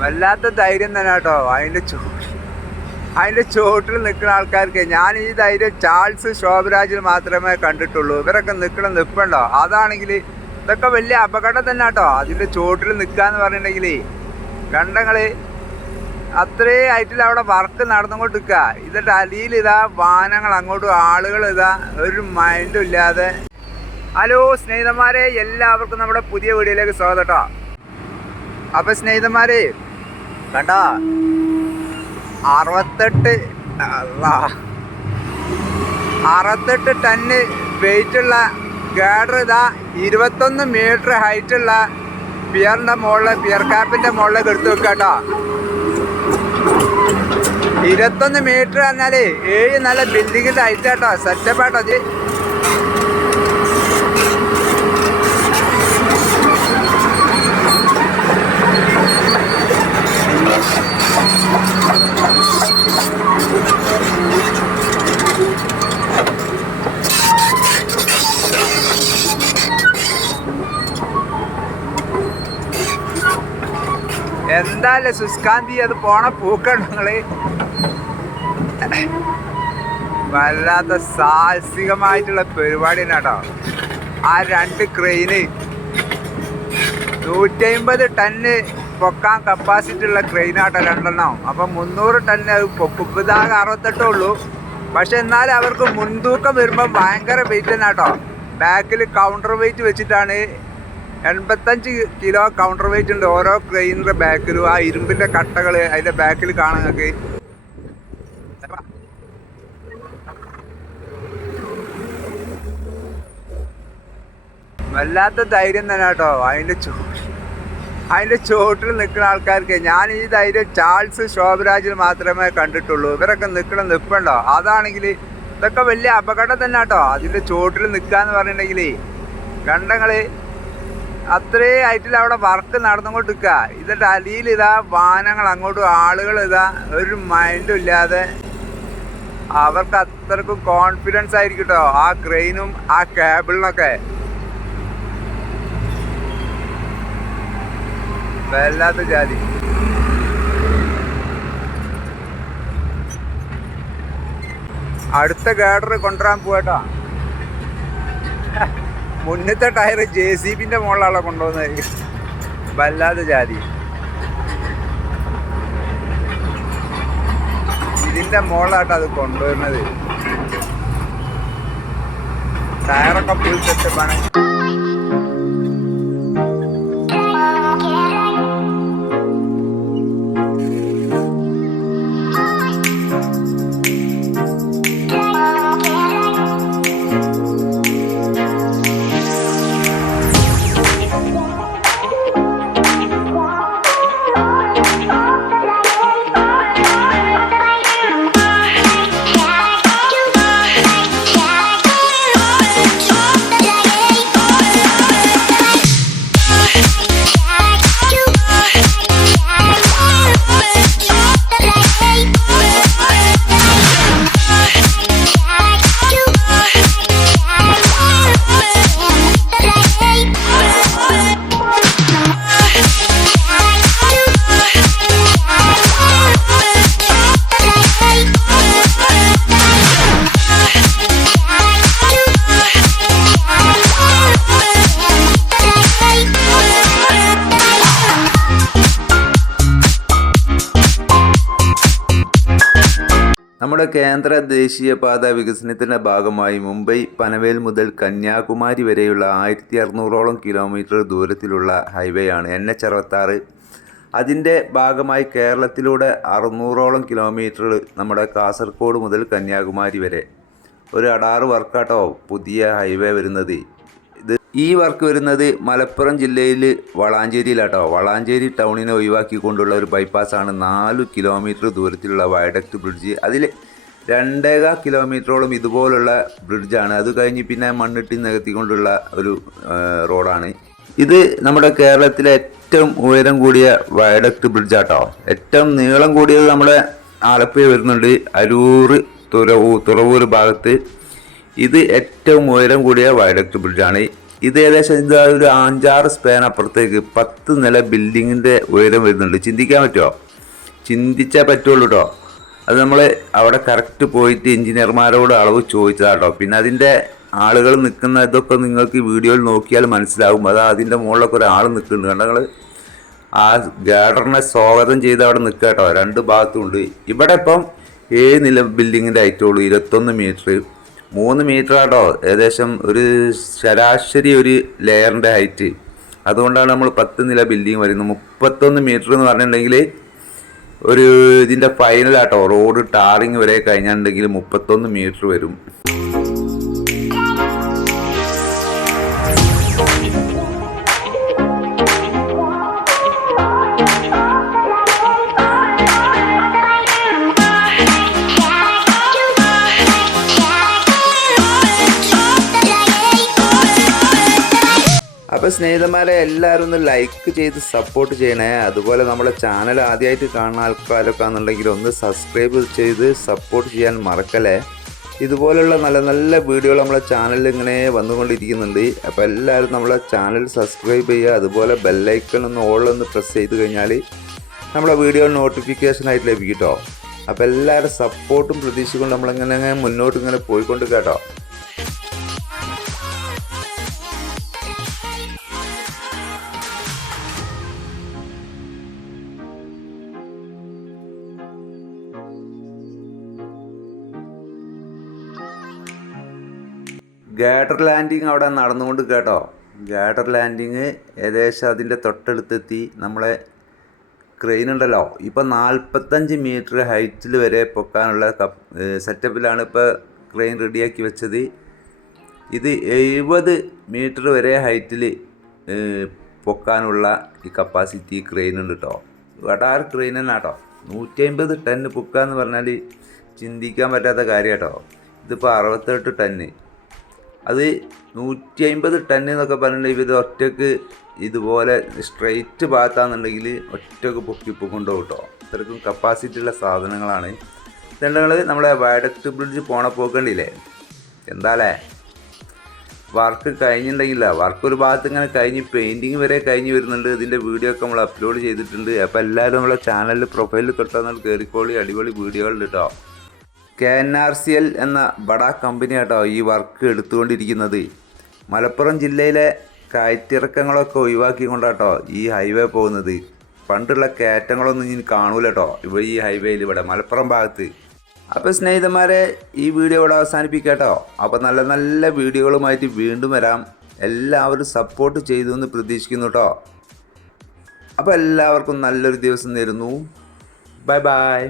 വല്ലാത്ത ധൈര്യം തന്നെ കേട്ടോ. അതിന്റെ ചോ അതിന്റെ ചോട്ടിൽ നിൽക്കുന്ന ആൾക്കാർക്ക് ഞാൻ ഈ ധൈര്യം ചാൾസ് ശോഭരാജിൽ മാത്രമേ കണ്ടിട്ടുള്ളൂ. ഇവരൊക്കെ നിൽക്കണം നിൽപ്പണ്ടോ അതാണെങ്കിൽ ഇതൊക്കെ വലിയ അപകടം തന്നെ കേട്ടോ. അതിന്റെ ചോട്ടിൽ നിൽക്കുക എന്ന് പറഞ്ഞിട്ടുണ്ടെങ്കിൽ കണ്ടങ്ങൾ അത്രേ ആയിട്ടില്ല അവിടെ വർക്ക് നടന്നുകൊണ്ട് നിൽക്കുക ഇതിന്റെ അടിയിൽ ഇതാ വാഹനങ്ങൾ അങ്ങോട്ടും ആളുകൾ ഇതാ ഒരു മൈൻഡും ഇല്ലാതെ. ഹലോ സ്നേഹിതന്മാരെ എല്ലാവർക്കും നമ്മുടെ പുതിയ വീഡിയോയിലേക്ക് സ്വാഗതം കേട്ടോ. അപ്പോൾ സ്നേഹിതന്മാരെ കണ്ട? അറുപത്തെട്ട്. അറുപത്തെട്ട് ടണ്ണ് വെയിറ്റുള്ള ഗാഡർ ഇതാ ഇരുപത്തൊന്ന് മീറ്റർ ഹൈറ്റുള്ള പിയറിന്റെ മുകളിൽ പിയർ ക്യാപ്പിന്റെ മുകളിലേക്ക് എടുത്തു വെക്കുക കേട്ടോ. ഇരുപത്തൊന്ന് മീറ്റർ പറഞ്ഞാൽ ഏഴ് നല്ല ബിൽഡിങ്ങിന്റെ ഹൈറ്റ് കേട്ടോ സെറ്റപ്പ് എന്താല്ലേ സുസ്കാന്തി അത് പോണ പൂക്കണ്ട നിങ്ങൾ. വല്ലാത്ത സാഹസികമായിട്ടുള്ള പരിപാടി കേട്ടോ ആ രണ്ട് ക്രെയിന് നൂറ്റി അമ്പത് ടണ്ണ് പൊക്കാൻ കപ്പാസിറ്റി ഉള്ള ക്രെയിനാട്ടോ രണ്ടെണ്ണം. അപ്പൊ മുന്നൂറ് ടണ്ണ് അത് പൊക്കും ഇപ്പൊ ഇതാകെ അറുപത്തെട്ടേ ഉള്ളൂ. പക്ഷെ എന്നാൽ അവർക്ക് മുൻതൂക്കം വരുമ്പോൾ ഭയങ്കര വെയിറ്റ് തന്നെ കേട്ടോ ബാക്കിൽ കൗണ്ടർ വെയിറ്റ് വെച്ചിട്ടാണ് എൺപത്തഞ്ച് കിലോ കൗണ്ടർ വെയിറ്റ് ഉണ്ട്. ഓരോ ക്രെയിനിന്റെ ബാക്കിലും ആ ഇരുമ്പിന്റെ കട്ടകൾ അതിന്റെ ബാക്കിൽ കാണാൻ നിങ്ങൾക്ക്. വല്ലാത്ത ധൈര്യം തന്നെ കേട്ടോ. അതിന്റെ ചോ അതിന്റെ ചോട്ടിൽ നിൽക്കുന്ന ആൾക്കാർക്ക് ഞാൻ ഈ ധൈര്യം ചാൾസ് ശോഭരാജിൽ മാത്രമേ കണ്ടിട്ടുള്ളൂ. ഇവരൊക്കെ നിൽക്കണം നിൽപ്പുണ്ടോ അതാണെങ്കിൽ ഇതൊക്കെ വലിയ അപകടം തന്നെ കേട്ടോ. അതിന്റെ ചോട്ടിൽ നിൽക്കുക എന്ന് പറഞ്ഞിട്ടുണ്ടെങ്കിൽ കണ്ടങ്ങൾ അത്രേ ആയിട്ടില്ല അവിടെ വർക്ക് നടന്നുകൊണ്ട് നിൽക്കുക. ഇതിന്റെ അടിയിൽ ഇതാ വാഹനങ്ങൾ അങ്ങോട്ടും ആളുകൾ ഇതാ ഒരു മൈൻഡും ഇല്ലാതെ അവർക്ക് അത്രക്കും കോൺഫിഡൻസ് ആയിരിക്കും കേട്ടോ ആ ക്രെയിനും ആ കേബിളിനൊക്കെ വല്ലാത്ത ജാതി. അടുത്ത ഗാഡർ കൊണ്ടുവരാൻ പോകട്ടോ മുന്നത്തെ ടയർ ജെ സി ബിന്റെ മുകളിലാണല്ലോ കൊണ്ടുവന്നത് വല്ലാതെ ജാതി. ഇതിന്റെ മുകളിലാട്ടോ അത് കൊണ്ടുവരുന്നത്. ടയറൊക്കെ ഫുൾ സെറ്റപ്പാണ് കേന്ദ്ര ദേശീയപാത വികസനത്തിന്റെ ഭാഗമായി മുംബൈ പനവേൽ മുതൽ കന്യാകുമാരി വരെയുള്ള ആയിരത്തി അറുന്നൂറോളം കിലോമീറ്റർ ദൂരത്തിലുള്ള ഹൈവേ ആണ് എൻ എച്ച് അറുപത്താറ്. അതിന്റെ ഭാഗമായി കേരളത്തിലൂടെ അറുന്നൂറോളം കിലോമീറ്റർ നമ്മുടെ കാസർഗോഡ് മുതൽ കന്യാകുമാരി വരെ. ഒരു അടാറ് വർക്കാട്ടോ പുതിയ ഹൈവേ വരുന്നത്. ഇത് ഈ വർക്ക് വരുന്നത് മലപ്പുറം ജില്ലയിൽ വളാഞ്ചേരിയിലാട്ടോ. വളാഞ്ചേരി ടൗണിനെ ഒഴിവാക്കിക്കൊണ്ടുള്ള ഒരു ബൈപ്പാസാണ് നാല് കിലോമീറ്റർ ദൂരത്തിലുള്ള വയഡക്ട് ബ്രിഡ്ജ് അതിൽ രണ്ടേകാ കിലോമീറ്ററോളം ഇതുപോലുള്ള ബ്രിഡ്ജാണ് അത് കഴിഞ്ഞ് പിന്നെ മണ്ണിട്ട് നികത്തിക്കൊണ്ടുള്ള ഒരു റോഡാണ് ഇത് നമ്മുടെ കേരളത്തിലെ ഏറ്റവും ഉയരം കൂടിയ വയഡക്ട് ബ്രിഡ്ജാട്ടോ ഏറ്റവും നീളം കൂടിയത് നമ്മുടെ ആലപ്പുഴ വരുന്നുണ്ട്. അരൂർ തുറവൂർ തുറവൂർ ഭാഗത്ത്. ഇത് ഏറ്റവും ഉയരം കൂടിയ വയഡക്ട് ബ്രിഡ്ജാണ് ഇത് ഏകദേശം ഇത് ഒരു അഞ്ചാറ് സ്പാൻ അപ്പുറത്തേക്ക് പത്ത് നില ബിൽഡിങ്ങിന്റെ ഉയരം വരുന്നുണ്ട്. ചിന്തിക്കാൻ പറ്റുമോ ചിന്തിച്ചേ പറ്റുള്ളൂ കേട്ടോ അത് നമ്മൾ അവിടെ കറക്റ്റ് പോയിട്ട് എഞ്ചിനീയർമാരോട് അളവ് ചോദിച്ചതാട്ടോ. പിന്നെ അതിന്റെ ആളുകൾ നിൽക്കുന്ന ഇതൊക്കെ നിങ്ങൾക്ക് വീഡിയോയിൽ നോക്കിയാൽ മനസ്സിലാകും അത് അതിന്റെ മുകളിലൊക്കെ ഒരാൾ നിൽക്കുന്നുണ്ട്. കണ്ടോ നിങ്ങൾ ആ ഗാർഡറിനെ സ്വാഗതം ചെയ്ത് അവിടെ നിൽക്കുക കേട്ടോ. രണ്ട് ഭാഗത്തും ഉണ്ട് ഇവിടെ ഇപ്പം ഏഴ് നില ബിൽഡിങ്ങിന്റെ ഹൈറ്റുള്ളൂ ഇരുപത്തൊന്ന് മീറ്റർ മൂന്ന് മീറ്റർ ആട്ടോ. ഏകദേശം ഒരു ശരാശരി ഒരു ലെയറിന്റെ ഹൈറ്റ് അതുകൊണ്ടാണ് നമ്മൾ പത്ത് നില ബിൽഡിങ് വരുന്നത്. മുപ്പത്തൊന്ന് മീറ്റർ എന്ന് പറഞ്ഞിട്ടുണ്ടെങ്കിൽ ഒരു ഇതിന്റെ ഫൈനലാട്ടോ റോഡ് ടാറിങ് വരെ കഴിഞ്ഞിട്ടുണ്ടെങ്കിൽ മുപ്പത്തൊന്ന് മീറ്റർ വരും. അപ്പോൾ സ്നേഹിതന്മാരെ എല്ലാവരും ഒന്ന് ലൈക്ക് ചെയ്ത് സപ്പോർട്ട് ചെയ്യണേ. അതുപോലെ നമ്മളെ ചാനൽ ആദ്യമായിട്ട് കാണുന്ന ആൾക്കാരൊക്കെ ആണെന്നുണ്ടെങ്കിൽ ഒന്ന് സബ്സ്ക്രൈബ് ചെയ്ത് സപ്പോർട്ട് ചെയ്യാൻ മറക്കല്ലേ. ഇതുപോലുള്ള നല്ല നല്ല വീഡിയോകൾ നമ്മളെ ചാനലിൽ ഇങ്ങനെ വന്നുകൊണ്ടിരിക്കുന്നുണ്ട്. അപ്പോൾ എല്ലാവരും നമ്മളെ ചാനൽ സബ്സ്ക്രൈബ് ചെയ്യുക. അതുപോലെ ബെല്ലൈക്കൺ ഒന്ന് ഓളൊന്ന് പ്രസ് ചെയ്ത് കഴിഞ്ഞാൽ നമ്മളെ വീഡിയോ നോട്ടിഫിക്കേഷൻ ആയിട്ട് ലഭിക്കും കേട്ടോ. അപ്പോൾ എല്ലാവരും സപ്പോർട്ടും പ്രതീക്ഷിച്ചുകൊണ്ട് നമ്മളിങ്ങനെ മുന്നോട്ട് ഇങ്ങനെ പോയിക്കൊണ്ട് കേട്ടോ. ഗാഡർ ലാൻഡിങ് അവിടെ നടന്നുകൊണ്ട് കേട്ടോ. ഗാഡർ ലാൻഡിങ് ഏകദേശം അതിന്റെ തൊട്ടടുത്തെത്തി നമ്മളെ ക്രെയിൻ ഉണ്ടല്ലോ. ഇപ്പോൾ നാൽപ്പത്തഞ്ച് മീറ്റർ ഹൈറ്റിൽ വരെ പൊക്കാനുള്ള സെറ്റപ്പിലാണ് ഇപ്പോൾ ക്രെയിൻ റെഡിയാക്കി വെച്ചത്. ഇത് എഴുപത് മീറ്റർ വരെ ഹൈറ്റിൽ പൊക്കാനുള്ള ഈ കപ്പാസിറ്റി ക്രെയിൻ ഉണ്ട് കേട്ടോ. വടാർ ക്രെയിൻ തന്നെ കേട്ടോ. നൂറ്റി അമ്പത് ടണ്ണ് എന്ന് പറഞ്ഞാൽ ചിന്തിക്കാൻ പറ്റാത്ത കാര്യം കേട്ടോ. ഇതിപ്പോൾ അറുപത്തെട്ട് ടണ്ണ് അത് നൂറ്റി അമ്പത് ടൺ എന്നൊക്കെ പറഞ്ഞിട്ടുണ്ടെങ്കിൽ ഇത് ഒറ്റയ്ക്ക് ഇതുപോലെ സ്ട്രെയിറ്റ് ഭാഗത്താണെന്നുണ്ടെങ്കിൽ ഒറ്റയ്ക്ക് പൊക്കി കൊണ്ടുപോകും കേട്ടോ ഇത്രക്കും കപ്പാസിറ്റി ഉള്ള സാധനങ്ങളാണ്. ഇതുണ്ടെങ്കിൽ നമ്മളെ വയഡക്ട് ബ്രിഡ്ജ് പോണ പോക്കണ്ടില്ലേ എന്താലേ? വർക്ക് കഴിഞ്ഞിട്ടുണ്ടെങ്കില്ല വർക്ക് ഒരു ഭാഗത്ത് ഇങ്ങനെ കഴിഞ്ഞ് പെയിന്റിങ് വരെ കഴിഞ്ഞ് വരുന്നുണ്ട്. ഇതിന്റെ വീഡിയോ ഒക്കെ നമ്മൾ അപ്ലോഡ് ചെയ്തിട്ടുണ്ട്. അപ്പോൾ എല്ലാവരും നമ്മളെ ചാനലിൽ പ്രൊഫൈലിൽ കിട്ടുന്ന കയറിക്കോളി അടിപൊളി വീഡിയോകളുണ്ട് കേട്ടോ K N R C L എന്ന ബഡ കമ്പനി കേട്ടോ ഈ വർക്ക് എടുത്തുകൊണ്ടിരിക്കുന്നത്. മലപ്പുറം ജില്ലയിലെ കയറ്റിറക്കങ്ങളൊക്കെ ഒഴിവാക്കിക്കൊണ്ടാട്ടോ ഈ ഹൈവേ പോകുന്നത്. പണ്ടുള്ള കയറ്റങ്ങളൊന്നും ഇനി കാണൂല കേട്ടോ ഇവ ഈ ഹൈവേയിൽ ഇവിടെ മലപ്പുറം ഭാഗത്ത്. അപ്പോൾ സ്നേഹിതന്മാരെ ഈ വീഡിയോ ഇവിടെ അവസാനിപ്പിക്കാട്ടോ. അപ്പോൾ നല്ല നല്ല വീഡിയോകളുമായിട്ട് വീണ്ടും വരാം. എല്ലാവരും സപ്പോർട്ട് ചെയ്തു എന്ന് പ്രതീക്ഷിക്കുന്നു കേട്ടോ അപ്പോൾ എല്ലാവർക്കും നല്ലൊരു ദിവസം നേരുന്നു. Bye by